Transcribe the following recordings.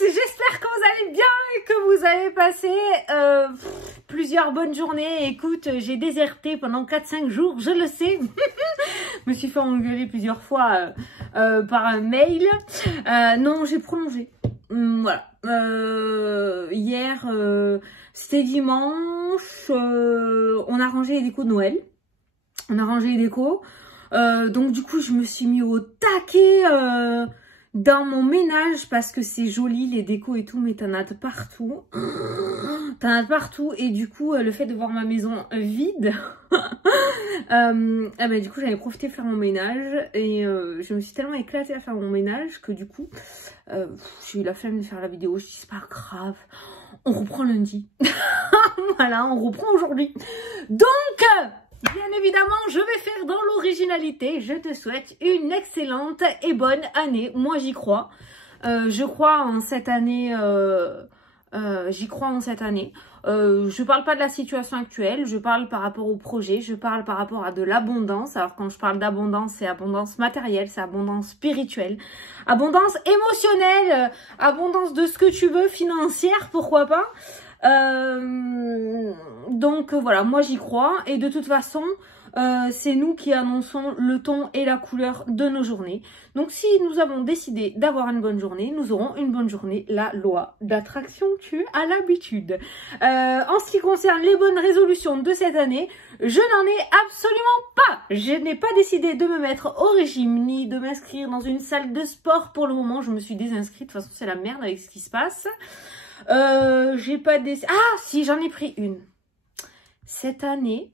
j'espère que vous allez bien et que vous avez passé plusieurs bonnes journées. Écoute, j'ai déserté pendant 4-5 jours, je le sais. Je me suis fait engueuler plusieurs fois par un mail. Non, j'ai prolongé. Voilà. Hier, c'était dimanche. On a rangé les décos de Noël. On a rangé les décos. Donc du coup, je me suis mis au taquet dans mon ménage parce que c'est joli les décos et tout, mais t'en as de partout. T'en as de partout et du coup, le fait de voir ma maison vide, du coup, j'avais profité de faire mon ménage et je me suis tellement éclatée à faire mon ménage que du coup, j'ai eu la flemme de faire la vidéo. Je dis c'est pas grave, on reprend lundi. Voilà, on reprend aujourd'hui. Donc, bien évidemment, je vais faire dans l'originalité. Je te souhaite une excellente et bonne année. Moi, j'y crois. Je crois en cette année. J'y crois en cette année. Je parle pas de la situation actuelle. Je parle par rapport au projet. Je parle par rapport à de l'abondance. Alors, quand je parle d'abondance, c'est abondance matérielle, c'est abondance spirituelle, abondance émotionnelle, abondance de ce que tu veux, financière, pourquoi pas. Donc voilà, moi j'y crois et de toute façon c'est nous qui annonçons le ton et la couleur de nos journées. Donc si nous avons décidé d'avoir une bonne journée, nous aurons une bonne journée. La loi d'attraction, tu as l'habitude. En ce qui concerne les bonnes résolutions de cette année, je n'en ai absolument pas. Je n'ai pas décidé de me mettre au régime ni de m'inscrire dans une salle de sport pour le moment. Je me suis désinscrite, de toute façon c'est la merde avec ce qui se passe. J'ai pas des... Ah, si, j'en ai pris une. Cette année,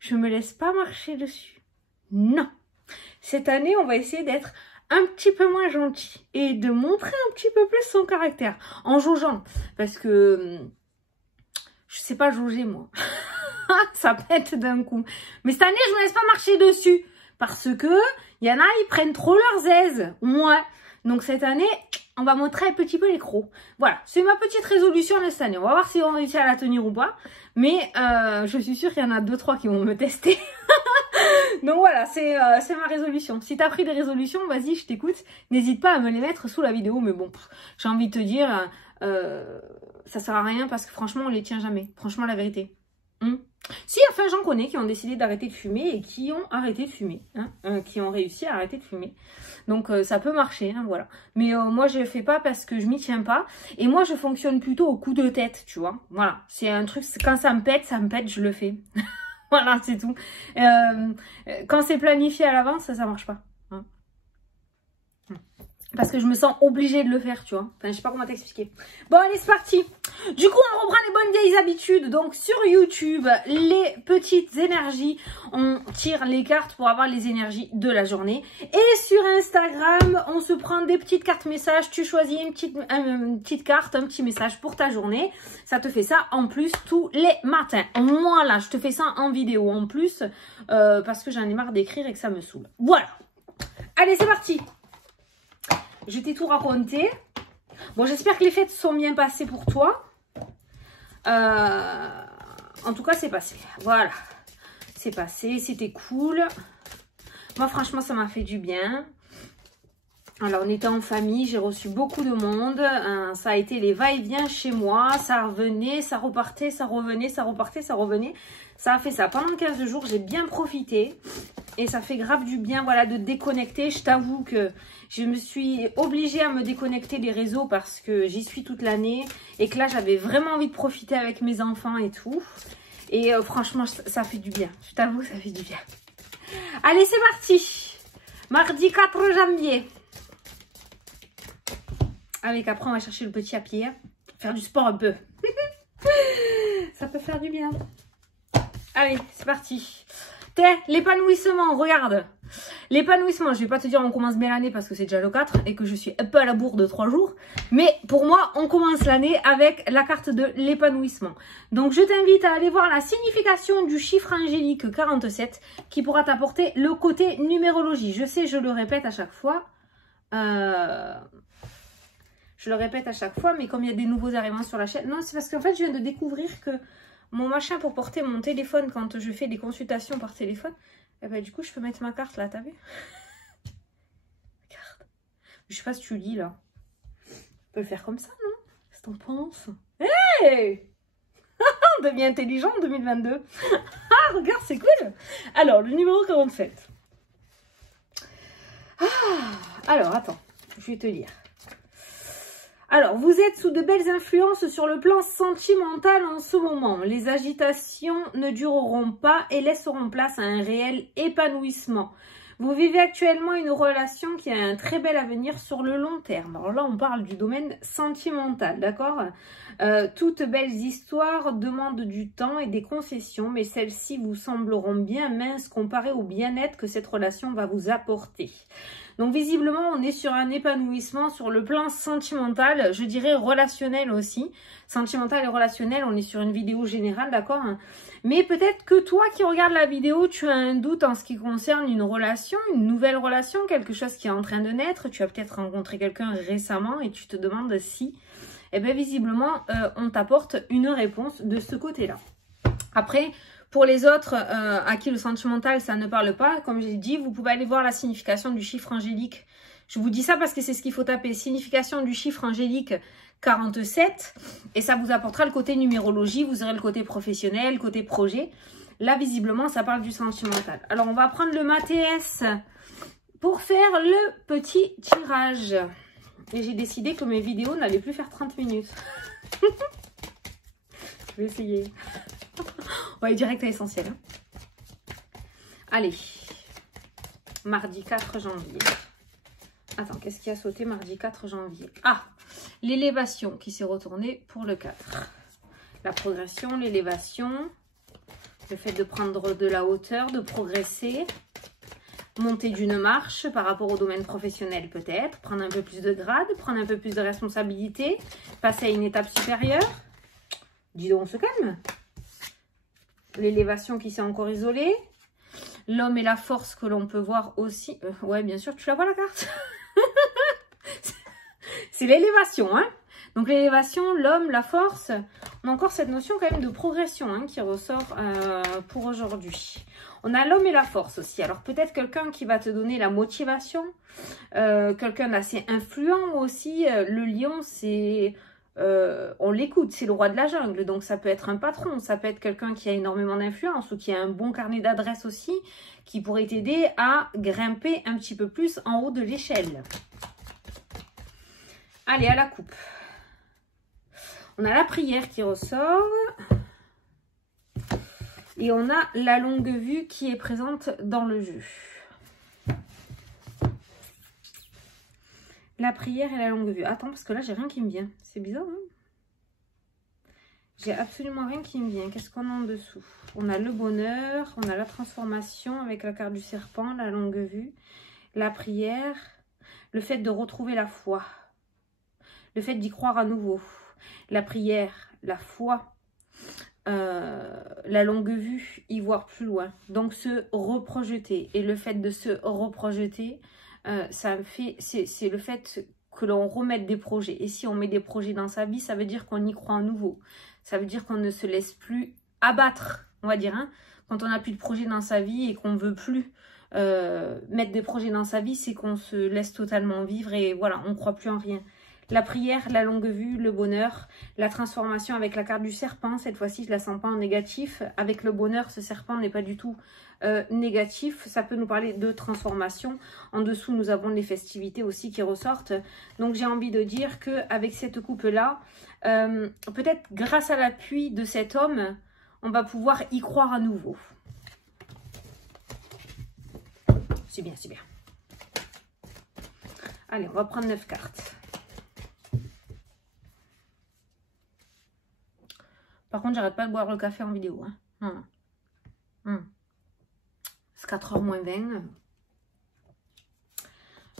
je me laisse pas marcher dessus. Non. Cette année, on va essayer d'être un petit peu moins gentil et de montrer un petit peu plus son caractère en jaugeant. Parce que je sais pas jauger, moi. Ça pète d'un coup. Mais cette année, je me laisse pas marcher dessus. Parce que il y en a, ils prennent trop leurs aises. Ouais. Donc cette année, on va montrer un petit peu les crocs. Voilà, c'est ma petite résolution de cette année. On va voir si on réussit à la tenir ou pas. Mais je suis sûre qu'il y en a 2-3 qui vont me tester. Donc voilà, c'est ma résolution. Si t'as pris des résolutions, vas-y, je t'écoute. N'hésite pas à me les mettre sous la vidéo. Mais bon, j'ai envie de te dire, ça sert à rien parce que franchement, on les tient jamais. Franchement, la vérité. Si, enfin, j'en connais qui ont décidé d'arrêter de fumer et qui ont arrêté de fumer, hein, qui ont réussi à arrêter de fumer. Donc, ça peut marcher, hein, voilà. Mais moi, je le fais pas parce que je m'y tiens pas. Et moi, je fonctionne plutôt au coup de tête, tu vois. Voilà, c'est un truc, quand ça me pète, je le fais. Voilà, c'est tout. Quand c'est planifié à l'avance, ça marche pas. Hein. Parce que je me sens obligée de le faire, tu vois. Enfin, je sais pas comment t'expliquer. Bon, allez, c'est parti. Du coup, on reprend les bonnes vieilles habitudes. Donc, sur YouTube, les petites énergies, on tire les cartes pour avoir les énergies de la journée. Et sur Instagram, on se prend des petites cartes messages. Tu choisis une petite carte, un petit message pour ta journée. Ça te fait ça en plus tous les matins. Moi, là, je te fais ça en vidéo en plus parce que j'en ai marre d'écrire et que ça me saoule. Voilà. Allez, c'est parti. Je t'ai tout raconté. Bon, j'espère que les fêtes sont bien passées pour toi. En tout cas, c'est passé. Voilà. C'est passé, c'était cool. Moi, franchement, ça m'a fait du bien. Alors, on était en famille, j'ai reçu beaucoup de monde. Ça a été les va-et-vient chez moi. Ça revenait, ça repartait, ça revenait, ça repartait, ça revenait. Ça a fait ça. Pendant 15 jours, j'ai bien profité. Et ça fait grave du bien, voilà, de déconnecter. Je t'avoue que je me suis obligée à me déconnecter des réseaux parce que j'y suis toute l'année. Et que là, j'avais vraiment envie de profiter avec mes enfants et tout. Et franchement, ça fait du bien. Je t'avoue, ça fait du bien. Allez, c'est parti. Mardi 4 janvier. Allez, qu'après, on va chercher le petit à pied. Faire du sport un peu. Ça peut faire du bien. Allez, c'est parti. L'épanouissement, regarde. L'épanouissement, je vais pas te dire on commence bien l'année parce que c'est déjà le 4 et que je suis un peu à la bourre de 3 jours. Mais pour moi, on commence l'année avec la carte de l'épanouissement. Donc, je t'invite à aller voir la signification du chiffre angélique 47 qui pourra t'apporter le côté numérologie. Je sais, je le répète à chaque fois. Je le répète à chaque fois, mais comme il y a des nouveaux arrivants sur la chaîne... Non, c'est parce qu'en fait, je viens de découvrir que mon machin pour porter mon téléphone quand je fais des consultations par téléphone, eh ben, du coup, je peux mettre ma carte là, t'as vu? Regarde. Je sais pas si tu lis là. On peut le faire comme ça, non? Qu'est-ce que t'en penses? Hey! On devient intelligent en 2022. Ah, regarde, c'est cool. Alors, le numéro 47. Ah, alors, attends, je vais te lire. Alors, vous êtes sous de belles influences sur le plan sentimental en ce moment. Les agitations ne dureront pas et laisseront place à un réel épanouissement. Vous vivez actuellement une relation qui a un très bel avenir sur le long terme. Alors là, on parle du domaine sentimental, d'accord? Toutes belles histoires demandent du temps et des concessions, mais celles-ci vous sembleront bien minces comparées au bien-être que cette relation va vous apporter. Donc visiblement, on est sur un épanouissement sur le plan sentimental, je dirais relationnel aussi. Sentimental et relationnel, on est sur une vidéo générale, d'accord? Mais peut-être que toi qui regardes la vidéo, tu as un doute en ce qui concerne une relation, une nouvelle relation, quelque chose qui est en train de naître. Tu as peut-être rencontré quelqu'un récemment et tu te demandes si, eh bien visiblement, on t'apporte une réponse de ce côté-là. Après, pour les autres à qui le sentimental, ça ne parle pas, comme j'ai dit, vous pouvez aller voir la signification du chiffre angélique. Je vous dis ça parce que c'est ce qu'il faut taper. Signification du chiffre angélique 47. Et ça vous apportera le côté numérologie. Vous aurez le côté professionnel, le côté projet. Là, visiblement, ça parle du sentimental. Alors, on va prendre le MATS pour faire le petit tirage. Et j'ai décidé que mes vidéos n'allaient plus faire 30 minutes. Je vais essayer. On va aller direct à l'essentiel. Hein. Allez. Mardi 4 janvier. Attends, qu'est-ce qui a sauté mardi 4 janvier? Ah, l'élévation qui s'est retournée pour le 4. La progression, l'élévation. Le fait de prendre de la hauteur, de progresser. Monter d'une marche par rapport au domaine professionnel peut-être. Prendre un peu plus de grade, prendre un peu plus de responsabilité. Passer à une étape supérieure. Dis donc, on se calme. L'élévation qui s'est encore isolée. L'homme et la force que l'on peut voir aussi. Ouais, bien sûr, tu la vois la carte. C'est l'élévation, hein. Donc l'élévation, l'homme, la force. On a encore cette notion quand même de progression hein, qui ressort pour aujourd'hui. On a l'homme et la force aussi. Alors peut-être quelqu'un qui va te donner la motivation. Quelqu'un d'assez influent aussi. Le lion, c'est... on l'écoute, c'est le roi de la jungle, donc ça peut être un patron, ça peut être quelqu'un qui a énormément d'influence ou qui a un bon carnet d'adresses aussi, qui pourrait t'aider à grimper un petit peu plus en haut de l'échelle. Allez, à la coupe. On a la prière qui ressort. Et on a la longue vue qui est présente dans le jeu. La prière et la longue vue. Attends, parce que là, j'ai rien qui me vient. C'est bizarre, hein? J'ai absolument rien qui me vient. Qu'est-ce qu'on a en dessous? On a le bonheur, on a la transformation avec la carte du serpent, la longue vue, la prière, le fait de retrouver la foi, le fait d'y croire à nouveau, la prière, la foi, la longue vue, y voir plus loin. Donc se reprojeter. Et le fait de se reprojeter, ça fait, c'est le fait que l'on remette des projets. Et si on met des projets dans sa vie, ça veut dire qu'on y croit à nouveau. Ça veut dire qu'on ne se laisse plus abattre, on va dire. Hein. Quand on n'a plus de projets dans sa vie et qu'on ne veut plus mettre des projets dans sa vie, c'est qu'on se laisse totalement vivre et voilà, on ne croit plus en rien. La prière, la longue vue, le bonheur, la transformation avec la carte du serpent. Cette fois-ci, je ne la sens pas en négatif. Avec le bonheur, ce serpent n'est pas du tout négatif. Ça peut nous parler de transformation. En dessous, nous avons les festivités aussi qui ressortent. Donc, j'ai envie de dire qu'avec cette coupe-là, peut-être grâce à l'appui de cet homme, on va pouvoir y croire à nouveau. C'est bien, c'est bien. Allez, on va prendre 9 cartes. Par contre, j'arrête pas de boire le café en vidéo. Hein. C'est 4h moins 20.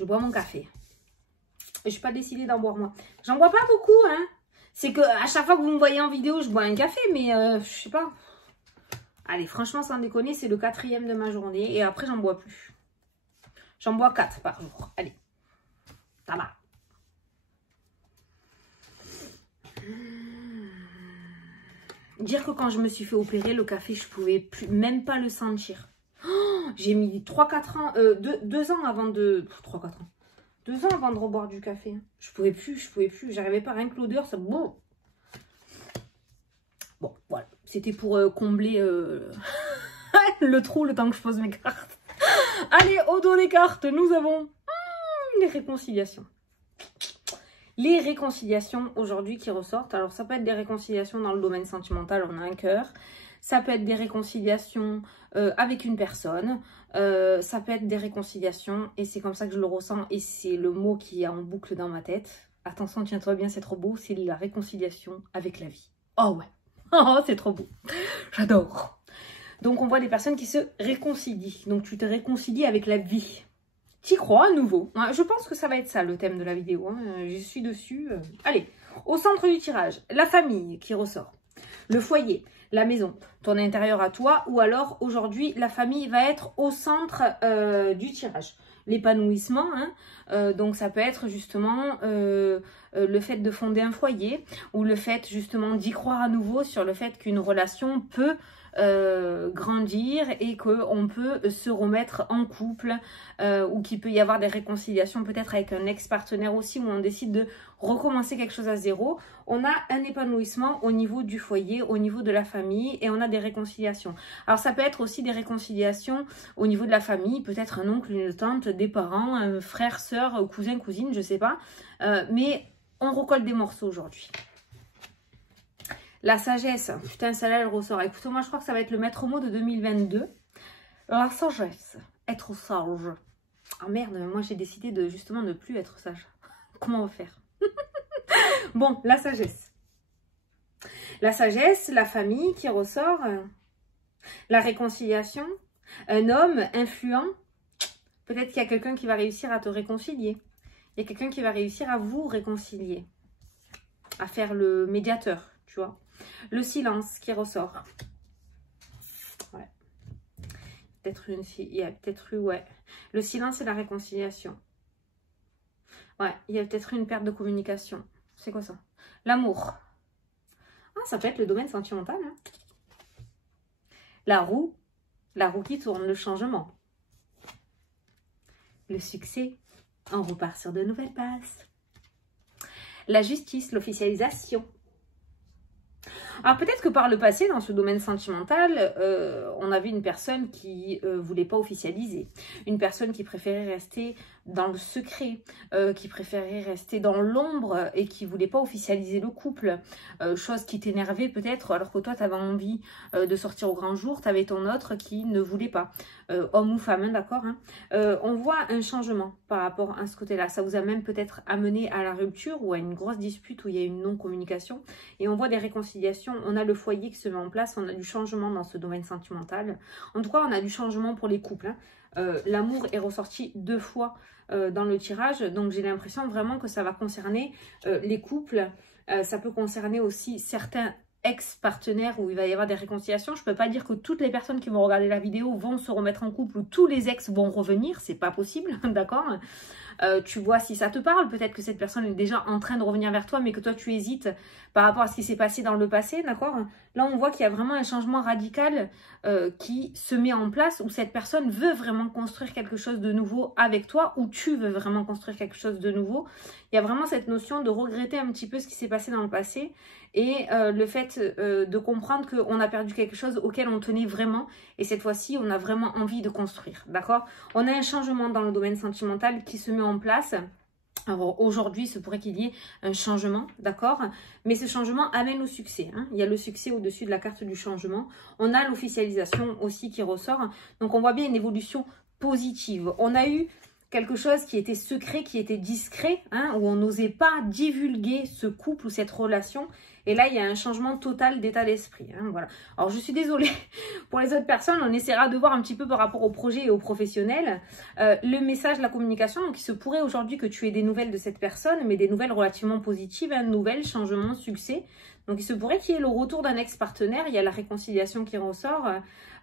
Je bois mon café. Et je suis pas décidée d'en boire moi. J'en bois pas beaucoup. Hein. C'est que à chaque fois que vous me voyez en vidéo, je bois un café. Mais je sais pas. Allez, franchement, sans déconner, c'est le 4e de ma journée. Et après, j'en bois plus. J'en bois 4 par jour. Allez. Ça va. Dire que quand je me suis fait opérer, le café, je pouvais plus, même pas le sentir. Oh, j'ai mis 3-4 ans, 2 ans avant de... 3-4 ans. 2 ans avant de reboire du café. Je pouvais plus. J'arrivais pas, rien que l'odeur, ça... Bon, voilà. C'était pour combler le trou le temps que je pose mes cartes. Allez, au dos des cartes, nous avons les réconciliations. Les réconciliations aujourd'hui qui ressortent. Alors, ça peut être des réconciliations dans le domaine sentimental, on a un cœur. Ça peut être des réconciliations avec une personne. Ça peut être des réconciliations, et c'est comme ça que je le ressens, et c'est le mot qui est en boucle dans ma tête. Attention, tiens-toi bien, c'est trop beau, c'est la réconciliation avec la vie. Oh ouais, oh, c'est trop beau, j'adore. Donc on voit des personnes qui se réconcilient, donc tu te réconcilies avec la vie. T'y crois à nouveau? Je pense que ça va être ça le thème de la vidéo, hein. Je suis dessus. Allez, au centre du tirage, la famille qui ressort, le foyer, la maison, ton intérieur à toi, ou alors aujourd'hui la famille va être au centre du tirage. L'épanouissement, hein, donc ça peut être justement le fait de fonder un foyer, ou le fait justement d'y croire à nouveau sur le fait qu'une relation peut grandir et qu'on peut se remettre en couple, ou qu'il peut y avoir des réconciliations peut-être avec un ex-partenaire aussi, où on décide de recommencer quelque chose à zéro. On a un épanouissement au niveau du foyer, au niveau de la famille, et on a des réconciliations. Alors ça peut être aussi des réconciliations au niveau de la famille, peut-être un oncle, une tante, des parents, un frère, sœur, cousin, cousine, je sais pas, mais on recolle des morceaux aujourd'hui. La sagesse, putain, celle-là, elle ressort. Écoute, moi, je crois que ça va être le maître mot de 2022. La sagesse, être sage. Ah merde, moi, j'ai décidé de justement ne plus être sage. Comment on va faire? Bon, la sagesse. La sagesse, la famille qui ressort. La réconciliation. Un homme influent. Peut-être qu'il y a quelqu'un qui va réussir à te réconcilier. Il y a quelqu'un qui va réussir à vous réconcilier. À faire le médiateur, tu vois. Le silence qui ressort. Ouais. Il y a peut-être eu, ouais. Le silence et la réconciliation. Ouais, il y a peut-être eu une perte de communication. C'est quoi ça? L'amour. Ah, ça peut être le domaine sentimental. Hein. La roue qui tourne, le changement. Le succès, on repart sur de nouvelles bases. La justice, l'officialisation. Alors peut-être que par le passé, dans ce domaine sentimental, on avait une personne qui voulait pas officialiser. Une personne qui préférait rester dans le secret, qui préférait rester dans l'ombre et qui voulait pas officialiser le couple. Chose qui t'énervait peut-être, alors que toi, tu avais envie de sortir au grand jour, tu avais ton autre qui ne voulait pas. Homme ou femme, hein, d'accord, hein. On voit un changement par rapport à ce côté-là. Ça vous a même peut-être amené à la rupture ou à une grosse dispute où il y a une non-communication. Et on voit des réconciliations. On a le foyer qui se met en place. On a du changement dans ce domaine sentimental. En tout cas, on a du changement pour les couples. Hein. L'amour est ressorti 2 fois dans le tirage. Donc, j'ai l'impression vraiment que ça va concerner les couples. Ça peut concerner aussi certains ex-partenaires où il va y avoir des réconciliations. Je ne peux pas dire que toutes les personnes qui vont regarder la vidéo vont se remettre en couple ou tous les ex vont revenir. C'est pas possible, d'accord? Tu vois si ça te parle. Peut-être que cette personne est déjà en train de revenir vers toi, mais que toi tu hésites par rapport à ce qui s'est passé dans le passé, d'accord? Là, on voit qu'il y a vraiment un changement radical qui se met en place, où cette personne veut vraiment construire quelque chose de nouveau avec toi, ou tu veux vraiment construire quelque chose de nouveau. Il y a vraiment cette notion de regretter un petit peu ce qui s'est passé dans le passé, et le fait de comprendre qu'on a perdu quelque chose auquel on tenait vraiment, et cette fois-ci, on a vraiment envie de construire, d'accord? On a un changement dans le domaine sentimental qui se met en place. Alors aujourd'hui, il se pourrait qu'il y ait un changement, d'accord? Mais ce changement amène au succès. Hein. Il y a le succès au-dessus de la carte du changement. On a l'officialisation aussi qui ressort. Donc on voit bien une évolution positive. On a eu quelque chose qui était secret, qui était discret, hein, où on n'osait pas divulguer ce couple ou cette relation. Et là, il y a un changement total d'état d'esprit. Hein, voilà. Alors, je suis désolée pour les autres personnes. On essaiera de voir un petit peu par rapport au projet et aux professionnels. Le message, la communication. Donc, il se pourrait aujourd'hui que tu aies des nouvelles de cette personne, mais des nouvelles relativement positives. Hein, nouvelles, changements, succès. Donc, il se pourrait qu'il y ait le retour d'un ex-partenaire. Il y a la réconciliation qui ressort.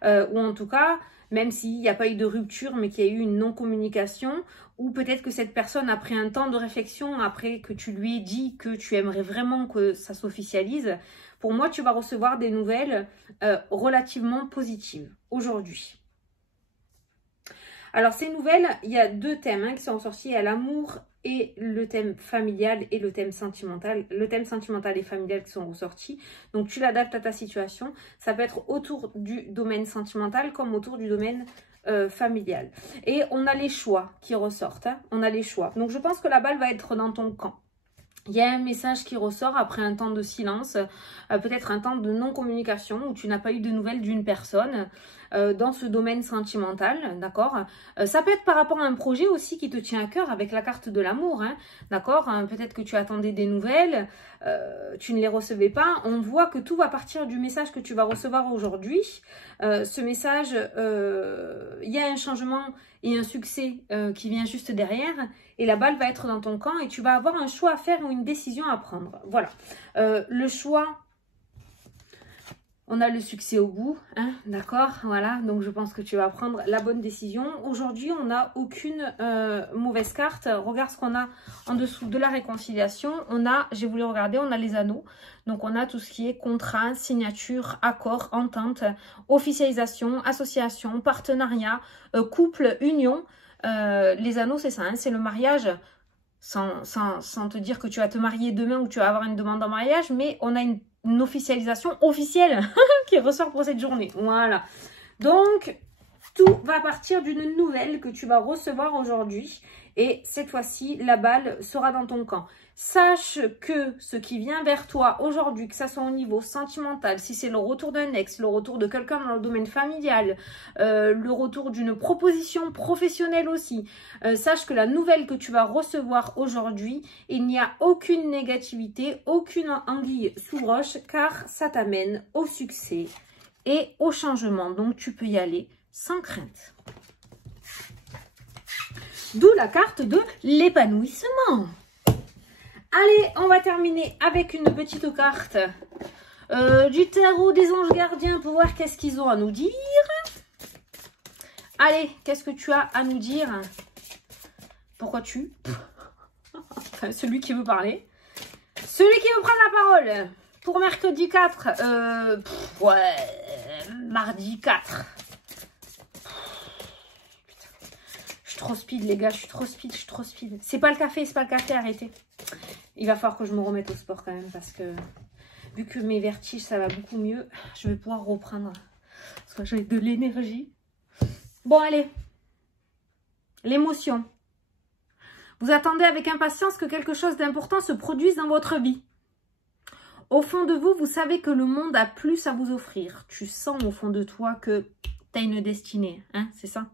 Ou en tout cas, même s'il n'y a pas eu de rupture, mais qu'il y a eu une non-communication, ou peut-être que cette personne a pris un temps de réflexion après que tu lui aies dit que tu aimerais vraiment que ça s'officialise. Pour moi, tu vas recevoir des nouvelles relativement positives aujourd'hui. Alors, ces nouvelles, il y a 2 thèmes qui sont sortis. Il y a l'amour et le thème familial et le thème sentimental et familial qui sont ressortis. Donc tu l'adaptes à ta situation. Ça peut être autour du domaine sentimental comme autour du domaine familial. Et on a les choix qui ressortent. Hein. On a les choix. Donc je pense que la balle va être dans ton camp. Il y a un message qui ressort après un temps de silence, peut-être un temps de non-communication où tu n'as pas eu de nouvelles d'une personne dans ce domaine sentimental, d'accord. Ça peut être par rapport à un projet aussi qui te tient à cœur avec la carte de l'amour, hein, d'accord. Peut-être que tu attendais des nouvelles, tu ne les recevais pas. On voit que tout va partir du message que tu vas recevoir aujourd'hui. Ce message, il y a un changement et un succès qui vient juste derrière et la balle va être dans ton camp et tu vas avoir un choix à faire ou une décision à prendre. Voilà. Le choix, on a le succès au bout, hein, d'accord. Voilà, donc je pense que tu vas prendre la bonne décision. Aujourd'hui, on n'a aucune mauvaise carte. Regarde ce qu'on a en dessous de la réconciliation. On a, j'ai voulu regarder, on a les anneaux. Donc, on a tout ce qui est contrat, signature, accord, entente, officialisation, association, partenariat, couple, union. Les anneaux, c'est ça, hein, c'est le mariage. Sans te dire que tu vas te marier demain ou tu vas avoir une demande en mariage, mais on a une officialisation officielle qui ressort pour cette journée. Voilà. Donc, tout va partir d'une nouvelle que tu vas recevoir aujourd'hui. Et cette fois-ci, la balle sera dans ton camp. Sache que ce qui vient vers toi aujourd'hui, que ça soit au niveau sentimental, si c'est le retour d'un ex, le retour de quelqu'un dans le domaine familial, le retour d'une proposition professionnelle aussi, sache que la nouvelle que tu vas recevoir aujourd'hui, il n'y a aucune négativité, aucune anguille sous roche, car ça t'amène au succès et au changement. Donc, tu peux y aller sans crainte. D'où la carte de l'épanouissement. Allez, on va terminer avec une petite carte du tarot des anges gardiens pour voir qu'est-ce qu'ils ont à nous dire. Allez, qu'est-ce que tu as à nous dire? Pourquoi tu... Enfin, celui qui veut parler. Celui qui veut prendre la parole pour mercredi 4. Ouais, mardi 4. Je suis trop speed, les gars, je suis trop speed. C'est pas le café, arrêtez. Il va falloir que je me remette au sport quand même parce que vu que mes vertiges, ça va beaucoup mieux, je vais pouvoir reprendre parce que j'ai de l'énergie. Bon, allez. L'émotion. Vous attendez avec impatience que quelque chose d'important se produise dans votre vie. Au fond de vous, vous savez que le monde a plus à vous offrir. Tu sens au fond de toi que tu as une destinée, hein, c'est ça?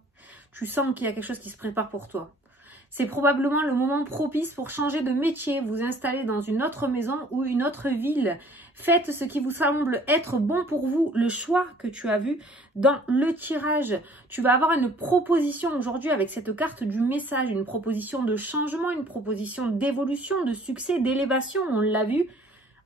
Tu sens qu'il y a quelque chose qui se prépare pour toi. C'est probablement le moment propice pour changer de métier, vous installer dans une autre maison ou une autre ville. Faites ce qui vous semble être bon pour vous, le choix que tu as vu dans le tirage. Tu vas avoir une proposition aujourd'hui avec cette carte du message, une proposition de changement, une proposition d'évolution, de succès, d'élévation, on l'a vu.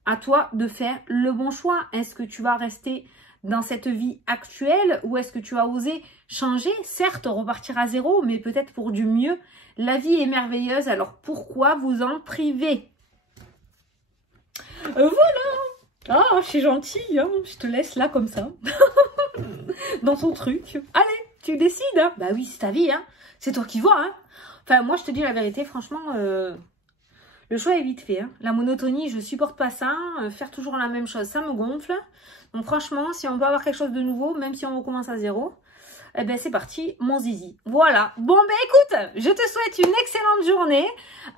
À toi de faire le bon choix. Est-ce que tu vas rester dans cette vie actuelle ou est-ce que tu as osé changer? Certes, repartir à zéro, mais peut-être pour du mieux. La vie est merveilleuse, alors pourquoi vous en priver? Voilà. Ah, c'est gentil, hein, je te laisse là comme ça, dans ton truc. Allez, tu décides. Hein. Bah oui, c'est ta vie, hein. C'est toi qui vois. Hein. Enfin, moi, je te dis la vérité, franchement... Le choix est vite fait. Hein. La monotonie, je supporte pas ça. Faire toujours la même chose, ça me gonfle. Donc franchement, si on peut avoir quelque chose de nouveau, même si on recommence à zéro, eh ben c'est parti, mon zizi. Voilà. Bon, ben écoute, je te souhaite une excellente journée.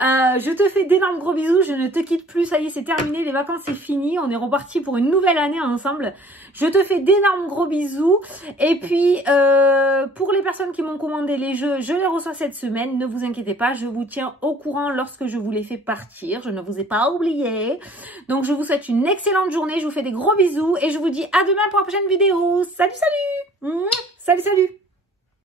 Je te fais d'énormes gros bisous. Je ne te quitte plus. Ça y est, c'est terminé. Les vacances, c'est fini. On est reparti pour une nouvelle année ensemble. Je te fais d'énormes gros bisous. Et puis, pour les personnes qui m'ont commandé les jeux, je les reçois cette semaine. Ne vous inquiétez pas. Je vous tiens au courant lorsque je vous les fais partir. Je ne vous ai pas oublié. Donc, je vous souhaite une excellente journée. Je vous fais des gros bisous. Et je vous dis à demain pour la prochaine vidéo. Salut, salut! Salut, salut!